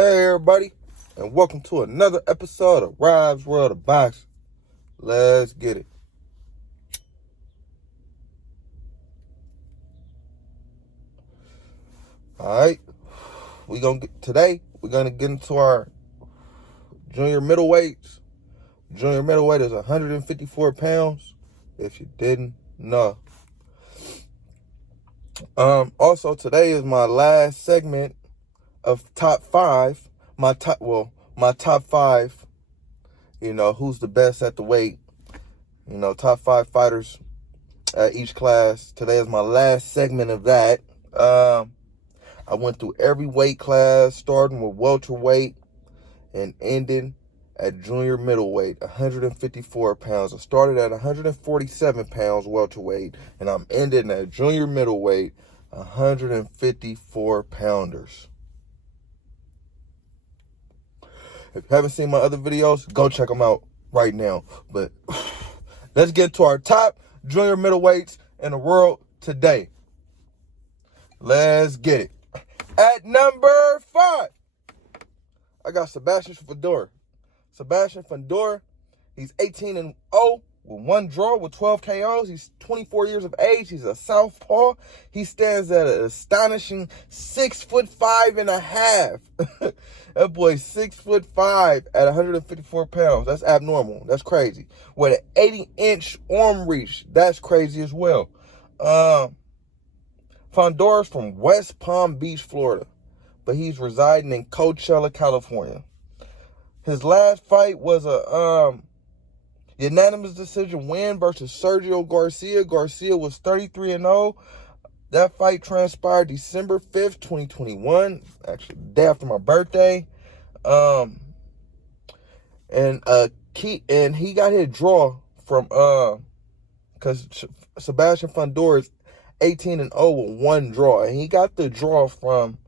Hey everybody, and welcome to another episode of Rob's World of Boxing. Let's get it. Alright, today we're gonna get into our junior middleweights. Junior middleweight is 154 pounds, if you didn't know. Also today is my last segment of top five. My top five, who's the best at the weight. Top five fighters at each class. Today is my last segment of that. I went through every weight class, starting with welterweight and ending at junior middleweight, 154 pounds. I started at 147 pounds welterweight, and I'm ending at junior middleweight, 154 pounders. If you haven't seen my other videos, go check them out right now. But let's get to our top junior middleweights in the world today. Let's get it. At number 5, I got Sebastian Fuerte. Sebastian Fuerte, he's 18-0 with 1 draw with 12 KOs. He's 24 years of age. He's a southpaw. He stands at an astonishing 6'5.5". That boy's 6'5" at 154 pounds. That's abnormal. That's crazy. With an 80-inch arm reach, that's crazy as well. Fuerte's from West Palm Beach, Florida, but he's residing in Coachella, California. His last fight was a unanimous decision win versus Sergio Garcia. Garcia was 33-0. That fight transpired December 5th, 2021, actually the day after my birthday. And he got his draw from because Sebastian Fuerte is 18-0 with 1 draw, and he got the draw from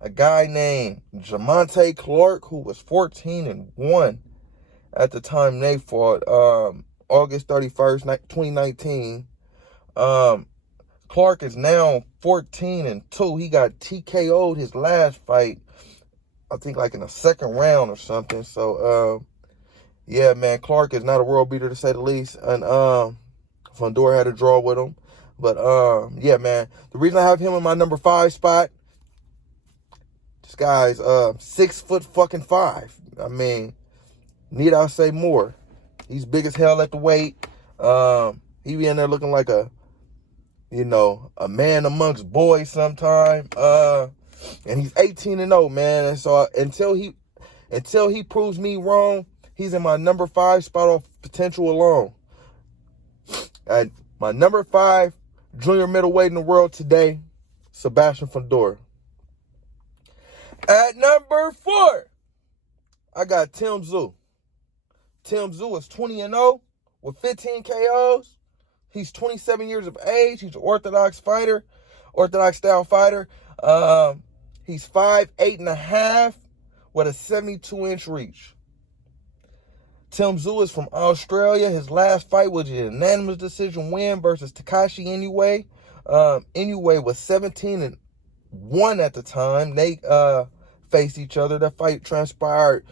a guy named Jermell Clark, who was 14-1 at the time they fought, August 31st, 2019. Clark is now 14-2. He got TKO'd his last fight, I think like in the second round or something. So, yeah, man, Clark is not a world beater to say the least. And Fuerte had a draw with him. But, yeah, man, the reason I have him in my number 5 spot, this guy's 6'5". I mean, need I say more? He's big as hell at the weight. He be in there looking like a man amongst boys sometime. And he's 18-0, man. And so until he proves me wrong, he's in my number 5 spot off potential alone. At my number 5 junior middleweight in the world today, Sebastian Fuerte. At number 4, I got Tim Tszyu. Tim Tszyu is 20-0 with 15 KOs. He's 27 years of age. He's an orthodox style fighter. He's 5'8.5" with a 72-inch reach. Tim Tszyu is from Australia. His last fight was a unanimous decision win versus Takashi Inoue. Inoue was 17-1 at the time they faced each other. That fight transpired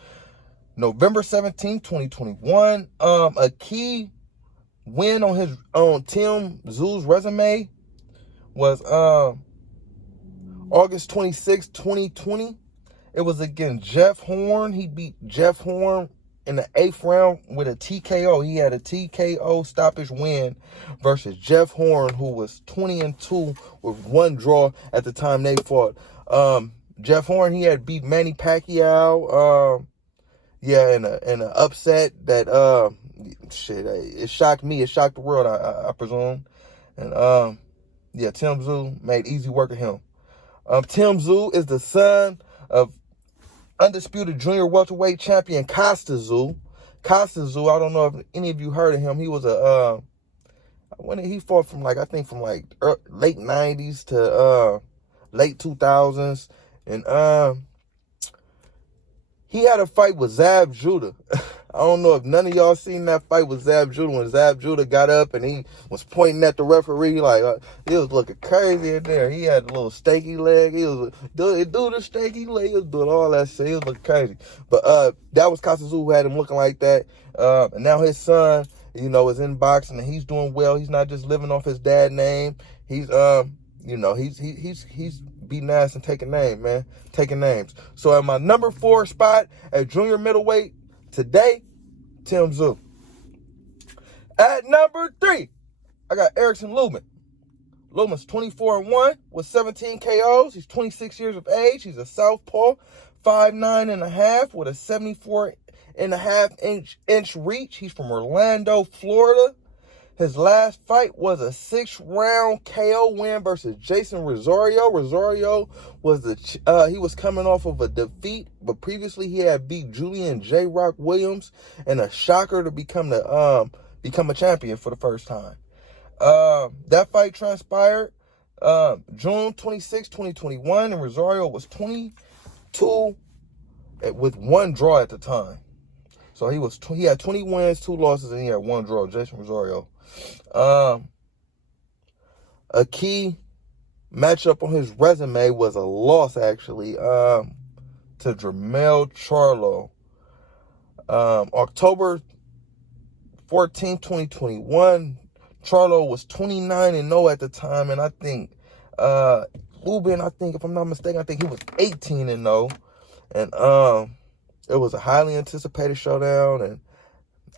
November 17, 2021. A key win on Tim Tszyu's resume was August 26, 2020. It was against Jeff Horn. He beat Jeff Horn in the 8th round with a TKO. He had a TKO stoppage win versus Jeff Horn, who was 20-2 with 1 draw at the time they fought. Jeff Horn, he had beat Manny Pacquiao. In an upset that it shocked me. It shocked the world, I presume. And Tim Tszyu made easy work of him. Tim Tszyu is the son of undisputed junior welterweight champion Castano. Castano, I don't know if any of you heard of him. He was he fought from late 90s to late 2000s, and he had a fight with Zab Judah. I don't know if none of y'all seen that fight with Zab Judah when Zab Judah got up and he was pointing at the referee like he was looking crazy in there. He had a little stanky leg. He was do the stanky leg. He was doing all that shit. He was looking crazy. But that was Castano who had him looking like that. And now his son, you know, is in boxing and he's doing well. He's not just living off his dad's name. He's you know, he's beating ass and taking names, man. Taking names. So at my number 4 spot at junior middleweight today, Tim Tszyu. At number 3, I got Erickson Lubin. Lubin's 24-1 with 17 KOs. He's 26 years of age. He's a southpaw, 5'9.5" with a 74.5-inch reach. He's from Orlando, Florida. His last fight was a 6-round KO win versus Jason Rosario. Rosario was he was coming off of a defeat, but previously he had beat Julian J. Rock Williams in a shocker to become a champion for the first time. That fight transpired June 26, 2021, and Rosario was 22 with 1 draw at the time. So he had 20 wins, 2 losses, and he had 1 draw. Jason Rosario. A key matchup on his resume was a loss, actually, to Jermell Charlo. October 14, 2021, Charlo was 29-0 at the time, and I think Lubin, if I'm not mistaken, I think he was 18-0, and it was a highly anticipated showdown, and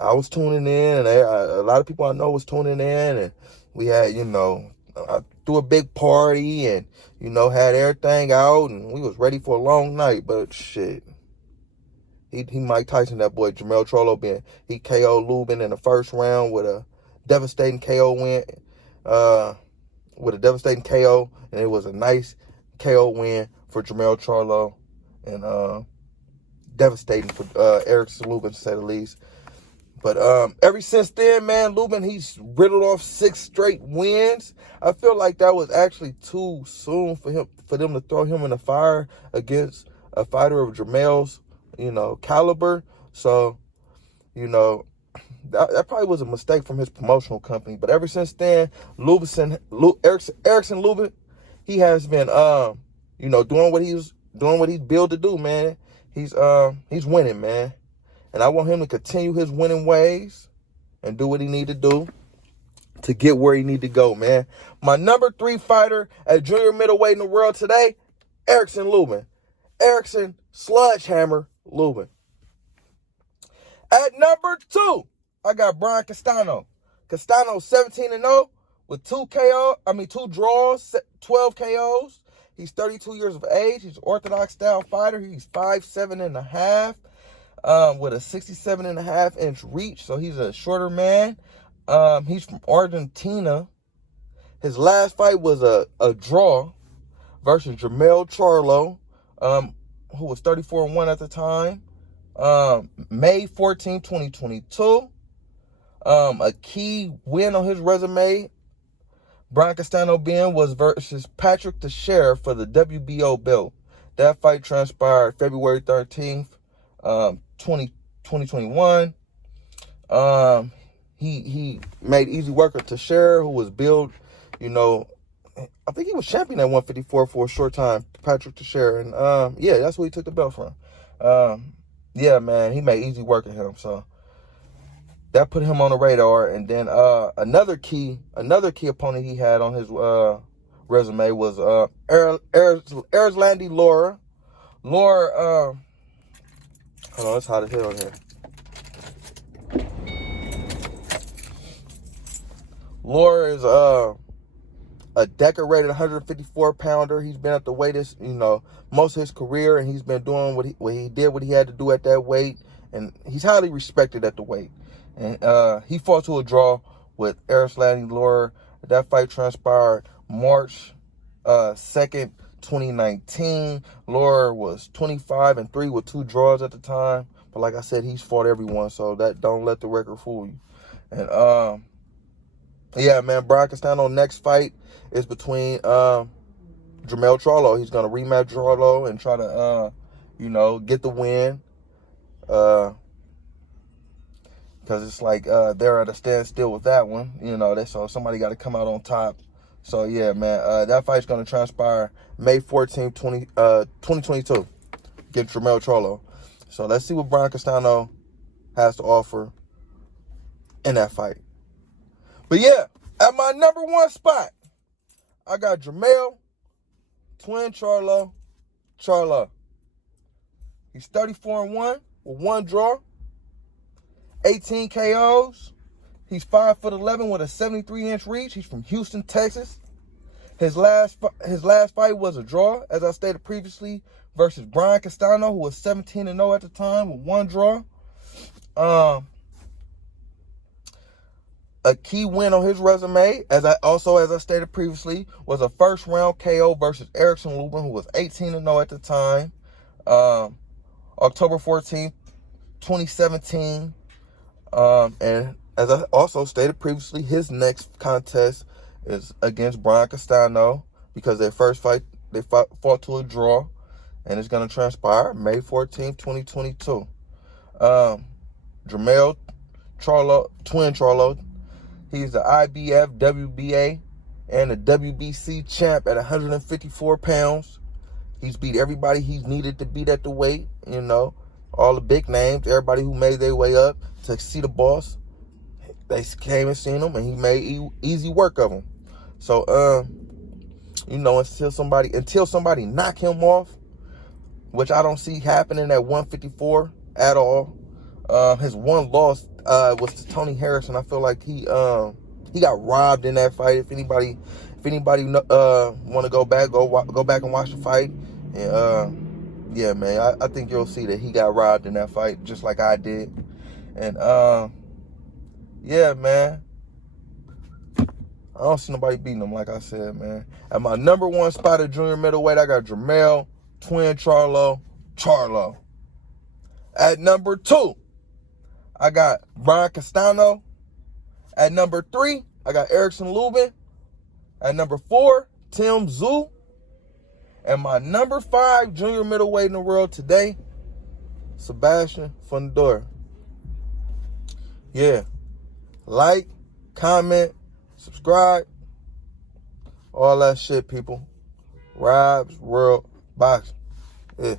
I was tuning in, and a lot of people I know was tuning in, and we had, you know, I threw a big party, and, you know, had everything out, and we was ready for a long night, but shit. He Mike Tyson, that boy, Jermell Charlo, he KO'd Lubin in the first round with a devastating KO win, and it was a nice KO win for Jermell Charlo, and devastating for Erickson Lubin, to say the least. But ever since then, man, Lubin, he's riddled off 6 straight wins. I feel like that was actually too soon for them to throw him in the fire against a fighter of Jermell's, you know, caliber. So, you know, that probably was a mistake from his promotional company. But ever since then, Erickson Lubin, he has been, you know, doing what he's built to do, man. He's winning, man. And I want him to continue his winning ways and do what he need to do to get where he need to go, man. My number 3 fighter at junior middleweight in the world today, Erickson Lubin. Erickson Sludgehammer Lubin. At number 2, I got Brian Castano. Castano 17-0 with 2 draws, 12 KOs. He's 32 years of age. He's an orthodox style fighter. He's 5'7.5". With a 67.5-inch reach, so he's a shorter man. He's from Argentina. His last fight was a draw versus Jermell Charlo, who was 34-1 at the time. May 14, 2022. A key win on his resume, Brian Castano was versus Patrick Teixeira for the WBO belt. That fight transpired February 13th. 2021. He made easy work of Teixeira, who was billed, you know, I think he was champion at 154 for a short time, Patrick Teixeira, and yeah, that's where he took the belt from. Yeah, man, he made easy work of him, so that put him on the radar. And then another key opponent he had on his resume was Erislandy Lara. Hold on, it's hot as hell on here. Lara is a decorated 154-pounder. He's been at the weight, you know, most of his career, and he's been doing what he had to do at that weight, and he's highly respected at the weight. And he fought to a draw with Erislandy Lara. That fight transpired March 2nd, 2019. Lara was 25-3 with 2 draws at the time, but like I said, he's fought everyone, so that don't let the record fool you. And yeah, man, Brian Castano next fight is between Jermell Charlo. He's gonna rematch Charlo and try to you know, get the win. because it's like they're at a standstill with that one. So somebody got to come out on top. So, yeah, man, that fight's going to transpire May 14th, 2022 against Jermell Charlo. So let's see what Brian Castano has to offer in that fight. But, yeah, at my number one spot, I got Jermell Twin Charlo. He's 34-1 with 1 draw, 18 KOs. He's 5'11" with a 73-inch reach. He's from Houston, Texas. His last fight was a draw, as I stated previously, versus Brian Castano, who was 17-0 at the time with 1 draw. A key win on his resume, as I stated previously, was a first-round KO versus Erickson Lubin, who was 18-0 at the time. October 14th, 2017. And as I also stated previously, his next contest is against Brian Castano, because their first fight, they fought to a draw, and it's going to transpire May 14th, 2022. Jermell Charlo, Twin Charlo, he's the IBF, WBA, and the WBC champ at 154 pounds. He's beat everybody he's needed to beat at the weight, all the big names, everybody who made their way up to see the boss. They came and seen him, and he made easy work of him. So, until somebody knock him off, which I don't see happening at 154 at all. His one loss was to Tony Harrison. I feel like he got robbed in that fight. If anybody want to go back and watch the fight, and yeah, man, I think you'll see that he got robbed in that fight, just like I did. And yeah, man, I don't see nobody beating him, like I said, man. At my number one spot at junior middleweight, I got Jermell Twin Charlo. At number 2, I got Brian Castano. At number 3, I got Erickson Lubin. At number 4, Tim Tszyu. And my number 5 junior middleweight in the world today, Sebastian Fuerte. Yeah. Like, comment, subscribe, all that shit, people. Rob's World Boxing. Yeah.